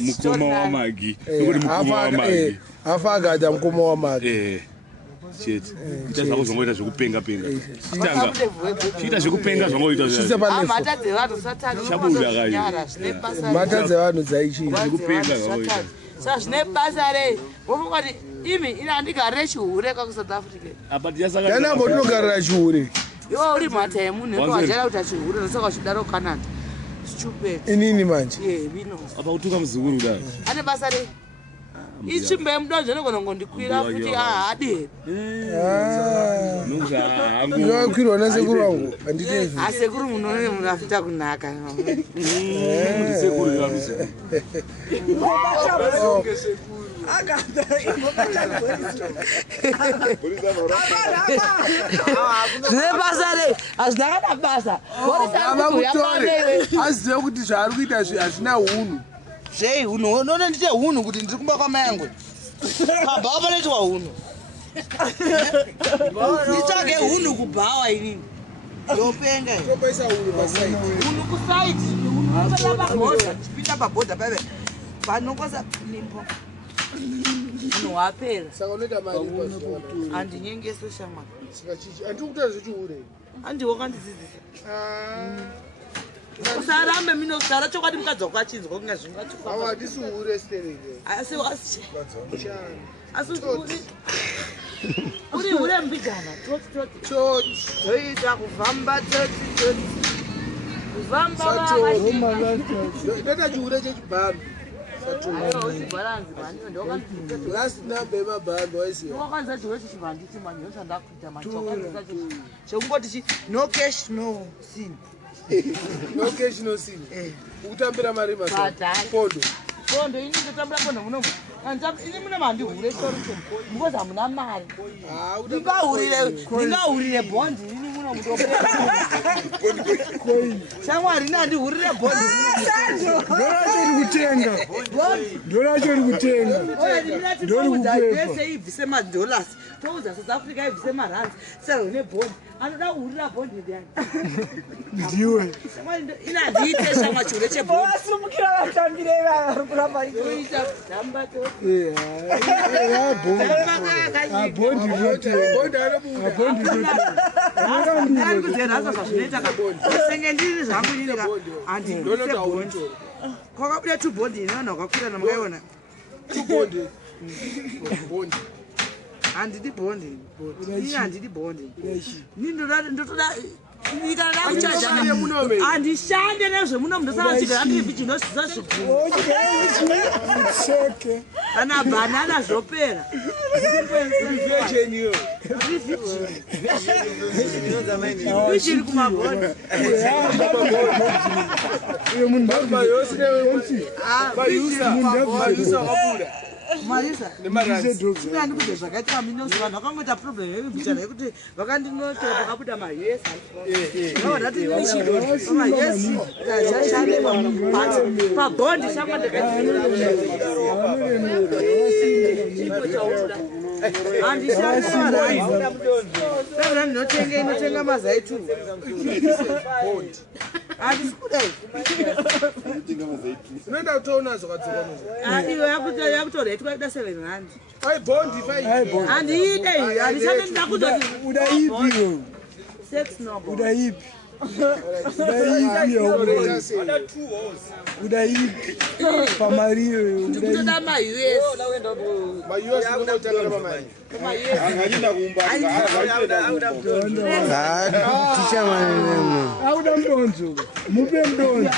Mukoma wa magi. Afagada mukoma wa magi. Shit. Kuchaza kuzongoita zvekupenga penga. Chitanga. Chita zvekupenga zvongoita zvese pane. Mata dzevanhu satani. Chabuda kai. Mata dzevanhu dzaichi zvekupenga zvongoita. Saka zvine basa rei. Vofunga kuti imi ina ndigarire chihure kwa South Africa. Apa ndiyasaka. Yana mbotinogarira chihure. Iwo uri mata yemunhu wajara kuti chihure nosaka uchidaro Canada. Stupid. Inini manje. Bino. Apa utuka muzukuru da. Ane basa rei. Ichimbe mudonje nogona ngondikwira futi hadi. Ndinokwirwa nasekuru wangu anditezvi. Asekuru munone munafita kunaka. Sekuru yarusi. Zvine basa rei hazvinakada basa. Azive kuti zvaari kuita hazvina hunhu. Zvei hunhu unoona ndite hunhu kuti ndiri kumba kwamayangwe. Pabhawa panoitwa hunhu. Nditsvage hunhu kubhawa inini. Yopenga. Topaisa hunhu pasaiti. Hunhu kusaiti. Hunhu kupinda pabhodha. Chipinda pabhodha paive. Panokosa limpo. Hunhu wapera. Saka unoita mari pazuva. Handinyengeso shamwa. Saka chichi andiri kutaura zvechihure. Handiwo kandidzidzisa. Usarambe mino kusara chokwadi mukadzi wako achinzwa kunga zvingachifa. Awa handisi hure stereke. Asi uri hure mbijana. Toita kuvhamba toti. Kuvhamba vachi. Ndoita chihure chechibhanu. Aiwa usibalanzi manje ndokandidzika. Last number yemabhanu waisiya. Wakanza chihure chechibhanditi manje ndoshandakuita machokanza chekungoti no cash no sin. No cash no sin. Ukutambira mari maso. Pondo. Pondo ini ndotambira pondo munomu. Ini muna mandi hure story tempo. Because hamuna mari. Ndingahurire bond ini munomu ndopera. Shamwari nandi hurire bond. Ndoracho uri kutenga. Ndori kupepa. Yese ibvise $. Touza South Africa ibvise $. Saka une bond. Anoda hurira bond ndiani. Ndiwe. Ina ndiite shamwa chure chebond. Wasumukira vatambire kuramba ikuita damba to. Bondi vote. Senge ndiri zvangu nyika handindise bondi. Kwakabuda tu bondi inoona wakakwira namukaiona. Tu bondi. Bondi. Handidi bondi. Ini handidi bondi. Ndotoda ikana kuchaja handishande nezvemuno ndosaka chigara ndiri vichinoziza zvikuru. Kana banana zvopera. Vichiri kumabhondi. Marisa, ndikandi kuti zvakaitwa minosi vanhu vakangoita problem yekubichana yekuti vakandinotora pakabuda mayesi ndati mayesi tachashande pabhondi shama ndinotenga mazaitu handisi kudai unoenda kutoona zvakadzoka iwe yakutora yetwaida 7 rand. Bondi handide handishande ndakutoti udaipiwo sex nobo udaipi udaipi pamariyo ndikutoda ma-US auda mdonzo mupe mdonzo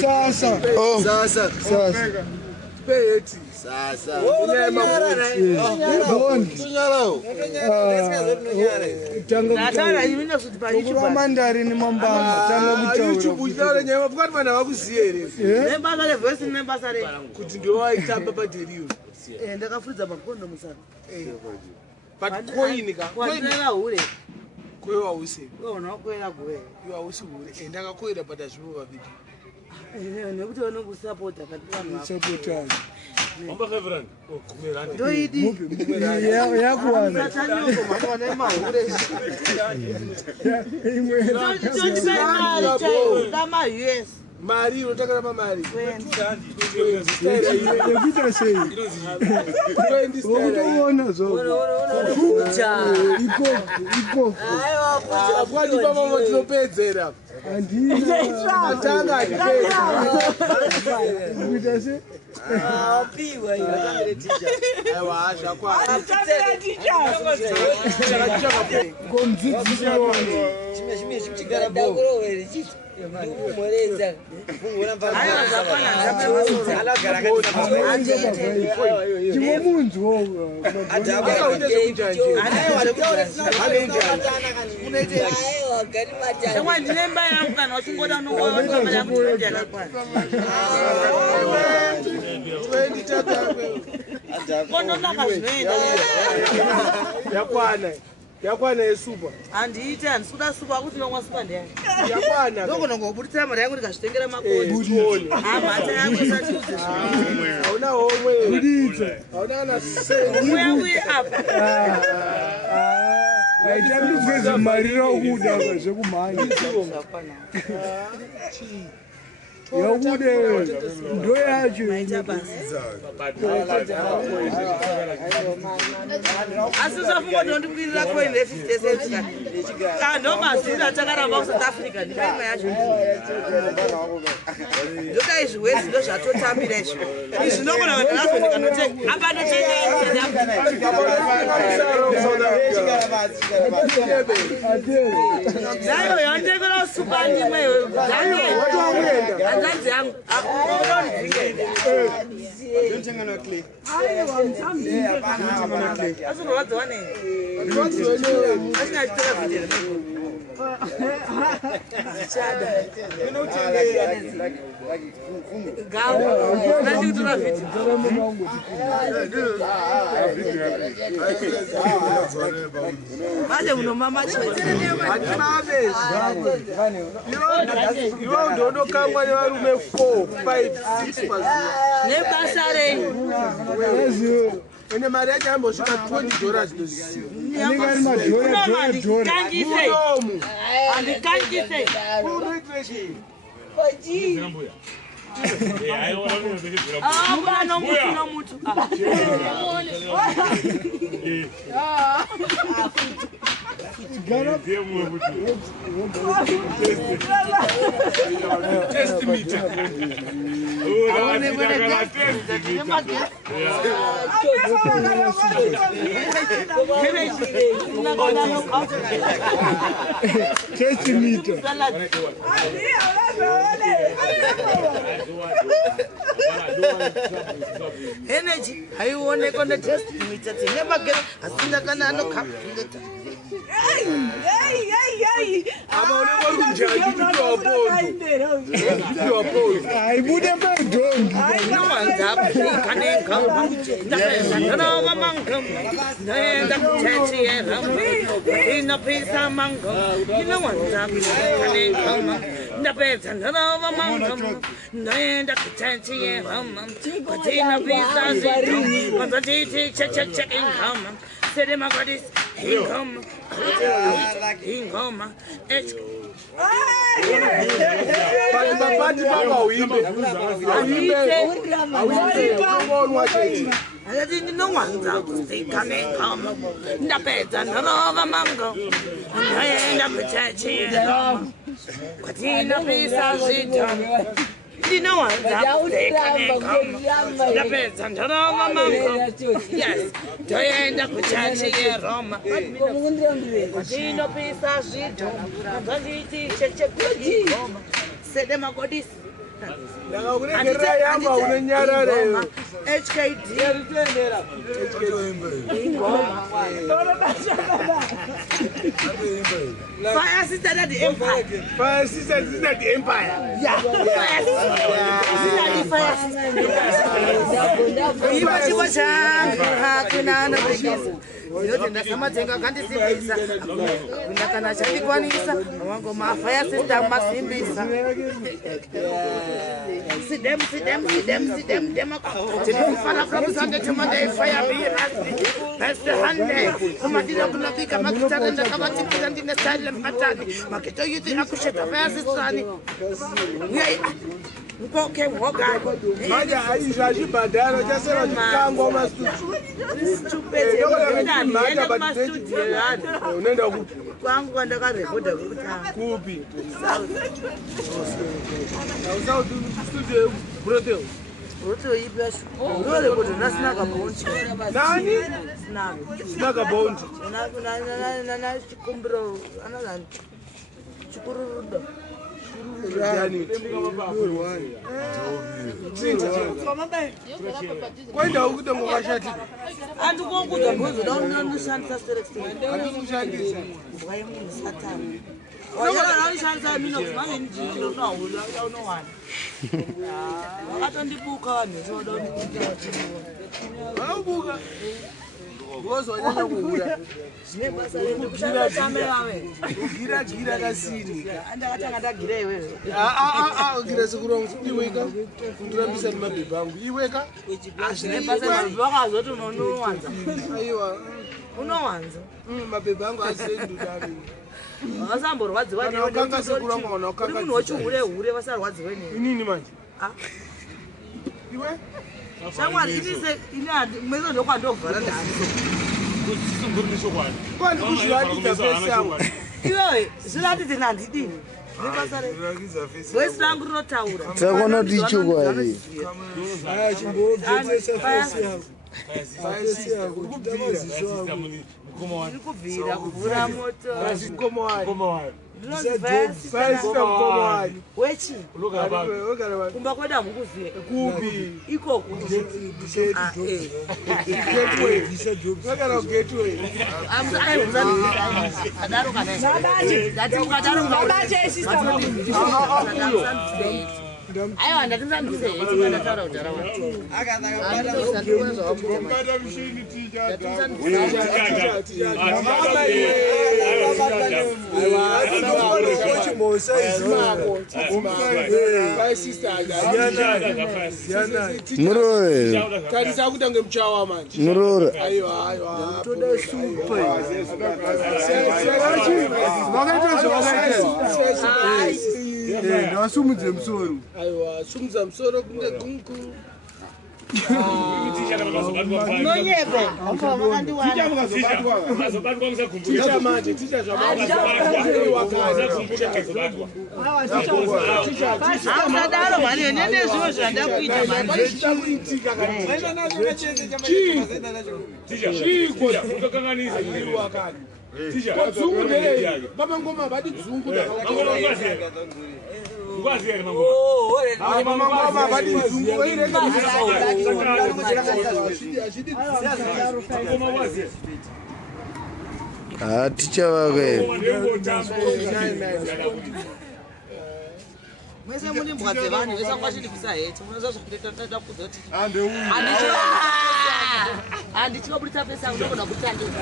sasa Sasa. Mandari ni mambamba tanga YouTube nyama bukati bana bakuziye ere. Nembasa le voice nembasa le Kuti ndio waita baba deriyo. Ndakafudza makondo musana. But coin ka. Kwandira hure. Kwewa use. Ona kwera gwe. Iwa use hure. Ndakakoira bada zvipo babiki. Nekuti vanokusapota kati vanhu support. Omba 5 rand. Oh, kumerandi. ndoidi yakuwana dama-us mari unotaka mari yekuita sei unoona iko akwati pamamo tinopedzera andina kuita sei komudzidzisi chimwe munzwo ndinemba yangu kana wachingoda unongoa yangu yakwana yesupa handiiti handisuda supa akuti nomwa supa ndiyani yakwana ndogona ngobuditsira mari yangu ndikazvitengera makoti hamata yangu isatiudze hauna homwe hauna kana omwe yangu apa aitambidzwe zimari rakuda zvekumhanya yakude ndo yacho asi zvafunga ndondikwirira koine 50 cents kandomazvira takaramba kusouth africa ndimaimwe yacho ndodai zviwezi ndo zvatotambira izvo izvi ndogona kuti ndazondikanote apa ndotendayo yondekera usupa ndimweyo hanzanzi yangu azonorwadzawa nei asinachitora vhidheri ndandikutora vhidheri manje ivo ndondokamwa nevarume 4, 5, 6 pazuva nebasa rei ene mari yacho ambosvika $20 handikangise kuna nomutu nomutu energy haionekwa netestimita tine magero asina kana anokapuleta aibude madhongi ndaenda kuchechiyera inopisa mango inowanzakanekama ndapedza ndarova mango ndaenda kuchechiyera inopisa zvitu mazatiti chechechekingama sedemagodis ingoma ingoma pati papa uimbe Ati ndinowanza kuzikanekama ndapedza ndarova mango ndaenda kuchechiyera kwatinopisa zvitu ndinowanza kuzikanekama ndapedza ndarova mango yes ndoenda kuchechiyera kwatinopisa zvitu mazanditi chechekingoma sedemagodisi ndakakuregerera yamba unonyarara HKD Fire sister at the Empire. Fire sister at the Empire. Yeah. Fire sister. Yote ndasema tenga kandi simbisa. Unakana chati kwanisa. Wango mafaya sister masimbisa. Sidem. Fala from Sunday to Monday fire be nasty. Best hande. Kumadira kunafika makitana ndakabati kuzandi na style mpatani. Makito yuti akusheta faya sister. Mkoke woga. Maja aisha jibadalo jasera jikango mastuchu. Stupid. Unaenda kupi? Kwangu kwenda karekoda kupi? Sawa tu studio brother. Roto ibashu. Dole kodo nasinaga bonchi. Nani? Snaga bonchi. Na chikumbro anazani. Chikururudo. Yani. Kwenda ukuta ngokashati. Andukonguda mbozo ndanoshandisa select. Andukushandisa. Wayemungu satani. Wayala nanoshandisa mina kufanele njilo nawula unowana. Atondibuka nesoda unikuta chimo. Awubuka. Ngozo wanyanya kuhula. Sinebasa lento kushanda chamela wewe. Gira kasini. Andakatanga ndagira wewe. Gira sikurongo iweka. Ndurambisa mabhebha angu. Iweka. Sinebasa wakazoto unowanza. Aiwa. Unowanza. Mabhebha angu azendudani. Vasamborwadziwa newe. Ukanga sekurongo ona ukanga. Munhu wochihure vasarwadziwe newe. Inini manje? Iwe? Shamwari inise inandi mwezo ndokwandogara ndani. Kwani kuzviratidza fesi yangu. Iwe zviratidze nandidini. Nebasa re. Voice rangu rinotaura. Takona tichokwadi. Aya chimbobvedzesa fesi yangu. Fesi yangu Ndikubvira kuvhura moto. Mkomo Wechi kumba kweda mukuziye kupi ikoko ayo ndatimsandise ndataura kutarawa Murore. Tarisa kutange mchawa manje. Murore. Aiwa. Toda super. Ndasumudze musoro. Aiwa, sumudza musoro kunge gunku. Nonyebe Ticha manje, ticha zvamanje. Asadaro manje nene zviro zvandakuita manje. Dzungu nerei? Baba ngoma badi dzungu da. Ngwazi ere mangoma. Mama ngoma badi dzungu ireka. Ticha wake. Mwese muni mbwadze vanhu vesa kwashindikisa hete munoza zvokuteta kuzoti handichinoburitsa pesa yangu ndogona kutandika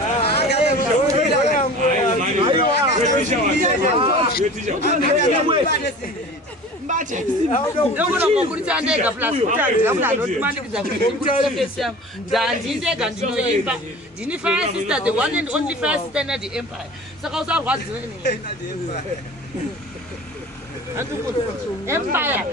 ndogona kokuritsa ndega plus kutadza kuti handotibandikidza kuburitsa pesa yangu ndandi ndega ndinoimba ndini fire sister, the one and only fire sister in the empire. Saka usarwadziweni Empire.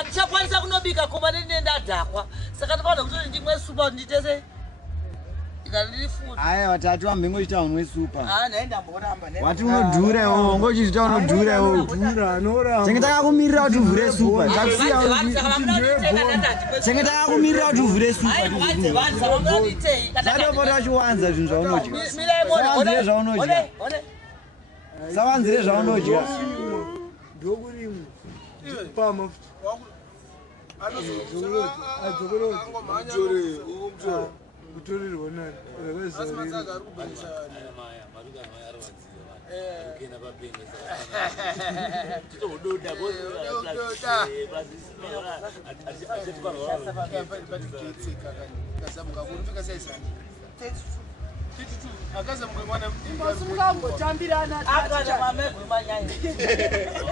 Achakwanisa kunobika kuba ndadhakwa saka ndakaona kuti ndimwe supa nditese aya watatu wamhengo chita unwe super naenda mboramba wati unodhura iwo ngochita unodhura iwo chenge takakumirira kuti uvhure super takusiya chenge takakumirira kuti uvhure super zvatopota uchiwanza zvinhu zvaunodya zvaunodywa savanzire zvaunodya ndokurimwe pama kutorirwa nani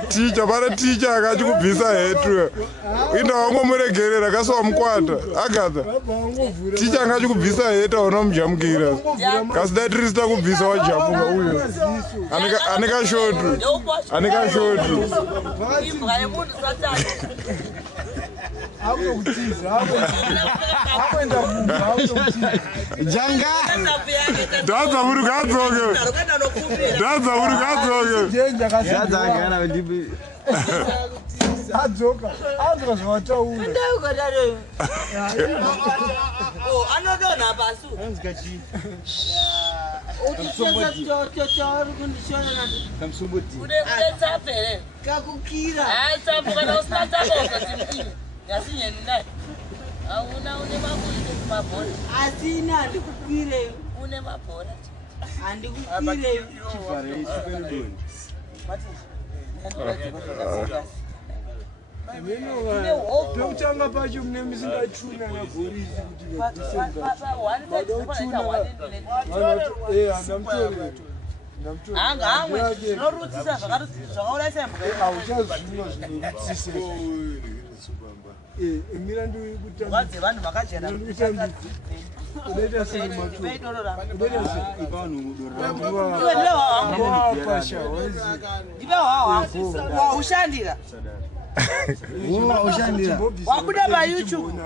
ticha pana ticha akachikubvisa hetu ina wangomuregerera kasowamukwata agatha ticha angachikubvisa heta unomujamukira kasida tirisita kubvisa wajamuka uyo anekashotu janga dzadzagana ndipi adzoka zvavataura anodonha pasu unetsapere kakukira tsapo kana usina tsapo ukatimkira yasinyeni naye hauna une mabhora asina handikukwire une mabhora handikukwire pekutanga pacho mune misingachuna nagorisi kuti hangamwe zvinorutsisa zvakauraisa auchazvino zvinorutsise mira wadze vanhu vakajera unoita sewaushandira wakuda payoutube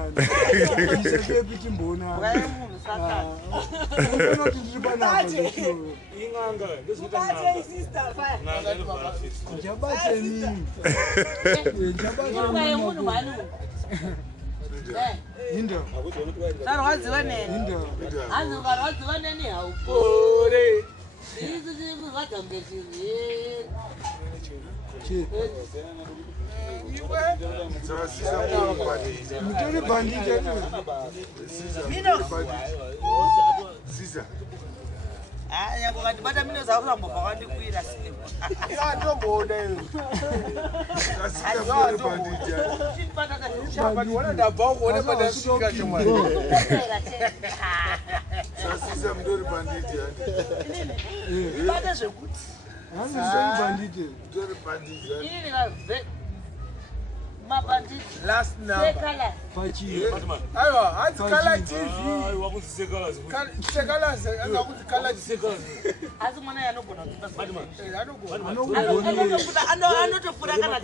sarwadziwa neni hanzi ukarwadziwa neni haupore mutori bandita nyangokandibata mino zakusambobva kwandikwira ndabva kuone padasvika bata zvekuti mabanditi last number aiwa hanzi kala tv sekalazi angakuti kala asi mwana yanogona anotofura kana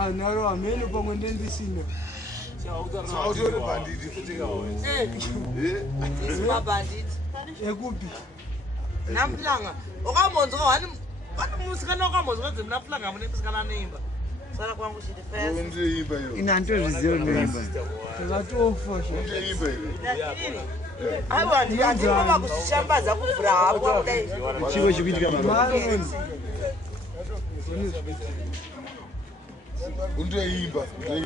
anaro amene pamwe ndendisina ekupi namhlanga ukamondzoka wani musikana ukamondzoka dzemnamhlanga mune musikana neimba saka kwangu chiti ina ndozviziva noimba takatofa aiwa ndingova kuzvishambadza kuvhura hapo kudai chivo chikuitika undoimba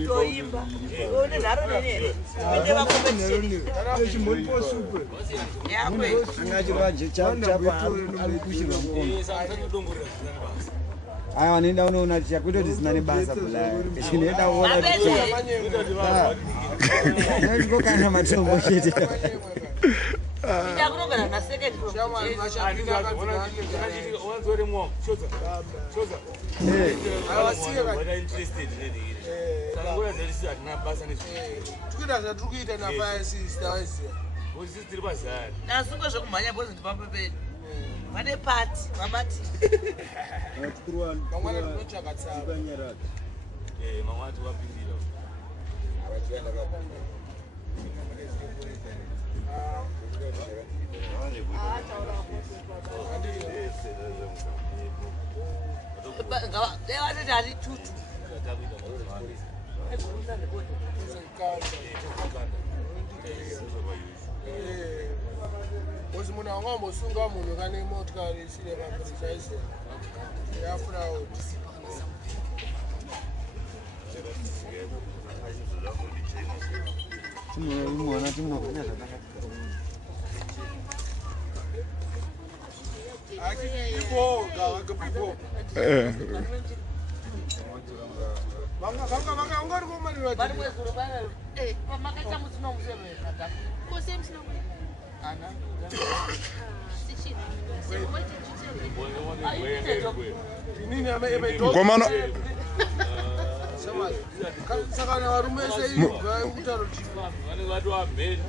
toimba une nharo nenene inde vakompetisheni chimoriposupe yakwe angachirikushirwa mukono aiwa nenda unoona ticha kuita kuti zina nebasa bulaya chinoenda kuona ngokana matombo chete ndakunogara nasecond tukuita zvatiri kuita napayasista waiziva nasunga zvekumhanya bhozi ndipambe pedu vane pati vamati vamwana rinotsvaga tsava mamwati wapindira devanoti hari tutu kozi munhu aungambosunga munhu kane motikari isire mapurisa ise yafuraudi ungari komanirwa vari mwezuro makaita musina musevenaa mukomana saka na varume sei ugari kutaro vanenge vatova mheni